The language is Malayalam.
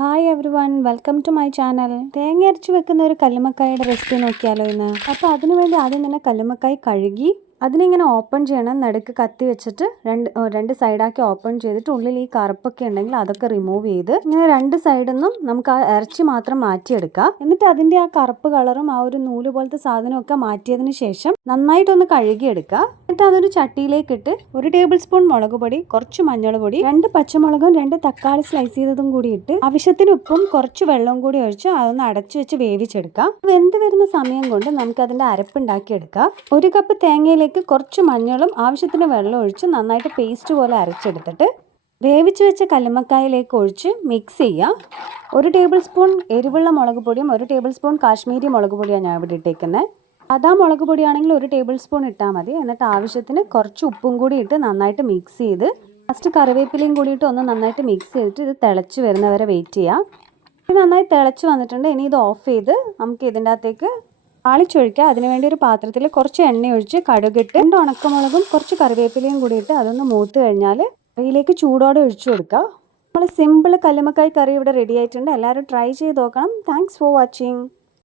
Hi everyone, welcome to my channel. തേങ്ങ അരച്ച് വെക്കുന്ന ഒരു കല്ലുമ്മക്കായുടെ റെസിപ്പി നോക്കിയാലോ ഇന്ന്. അപ്പോൾ അതിനുവേണ്ടി ആദ്യം തന്നെ കല്ലുമ്മക്കായ് കഴുകി അതിനിങ്ങനെ ഓപ്പൺ ചെയ്യണം. നടുക്ക് കത്തി വെച്ചിട്ട് രണ്ട് സൈഡാക്കി ഓപ്പൺ ചെയ്തിട്ട് ഉള്ളിൽ ഈ കറുപ്പൊക്കെ ഉണ്ടെങ്കിൽ അതൊക്കെ റിമൂവ് ചെയ്ത് ഇങ്ങനെ രണ്ട് സൈഡിൽ നിന്നും നമുക്ക് ആ ഇറച്ചി മാത്രം മാറ്റിയെടുക്കാം. എന്നിട്ട് അതിൻ്റെ ആ കറുപ്പ് കളറും ആ ഒരു നൂല് പോലത്തെ സാധനമൊക്കെ മാറ്റിയതിന് ശേഷം നന്നായിട്ടൊന്ന് കഴുകിയെടുക്കുക. എന്നിട്ട് അതൊരു ചട്ടിയിലേക്ക് ഇട്ട് 1 ടേബിൾ സ്പൂൺ മുളക് പൊടി, കുറച്ച് മഞ്ഞൾ പൊടി, 2 പച്ചമുളകും 2 തക്കാളി സ്ലൈസ് ചെയ്തതും കൂടി ഇട്ട് ആവശ്യത്തിന് ഉപ്പും കുറച്ച് വെള്ളവും കൂടി ഒഴിച്ച് അതൊന്ന് അടച്ചു വെച്ച് വേവിച്ചെടുക്കാം. വെന്ത് വരുന്ന സമയം കൊണ്ട് നമുക്ക് അതിൻ്റെ അരപ്പുണ്ടാക്കിയെടുക്കാം. 1 കപ്പ് തേങ്ങയിലേക്ക് കുറച്ച് മഞ്ഞളും ആവശ്യത്തിന് വെള്ളം ഒഴിച്ച് നന്നായിട്ട് പേസ്റ്റ് പോലെ അരച്ചെടുത്തിട്ട് വേവിച്ച് വെച്ച കല്ലുമ്മക്കായിലേക്ക് ഒഴിച്ച് മിക്സ് ചെയ്യാം. 1 ടേബിൾ സ്പൂൺ എരിവുള്ള മുളക് പൊടിയും 1 ടേബിൾ സ്പൂൺ കാശ്മീരി മുളക് പൊടിയാണ് ഞാൻ ഇവിടെ ഇട്ടേക്കുന്നത്. സാധാ മുളക് പൊടിയാണെങ്കിൽ 1 ടേബിൾ സ്പൂൺ ഇട്ടാൽ മതി. എന്നിട്ട് ആവശ്യത്തിന് കുറച്ച് ഉപ്പും കൂടി ഇട്ട് നന്നായിട്ട് മിക്സ് ചെയ്ത് ഫസ്റ്റ് കറിവേപ്പിലയും കൂടിയിട്ട് ഒന്ന് നന്നായിട്ട് മിക്സ് ചെയ്തിട്ട് ഇത് തിളച്ച് വരുന്നവരെ വെയിറ്റ് ചെയ്യാം. ഇത് നന്നായി തിളച്ച് വന്നിട്ടുണ്ട്. ഇനി ഇത് ഓഫ് ചെയ്ത് നമുക്ക് ഇതിൻ്റെ അകത്തേക്ക് താളിച്ചൊഴിക്കുക. അതിനുവേണ്ടി ഒരു പാത്രത്തിൽ കുറച്ച് എണ്ണ ഒഴിച്ച് കടുകിട്ട് 2 ഉണക്കമുളകും കുറച്ച് കറിവേപ്പിലയും കൂടി ഇട്ട് അതൊന്ന് മൂത്ത് കഴിഞ്ഞാൽ കറിയിലേക്ക് ചൂടോടെ ഒഴിച്ചു കൊടുക്കുക. നമ്മൾ സിമ്പിൾ കല്ലുമ്മക്കായ് കറി ഇവിടെ റെഡി ആയിട്ടുണ്ട്. എല്ലാവരും ട്രൈ ചെയ്ത് നോക്കണം. Thanks for watching.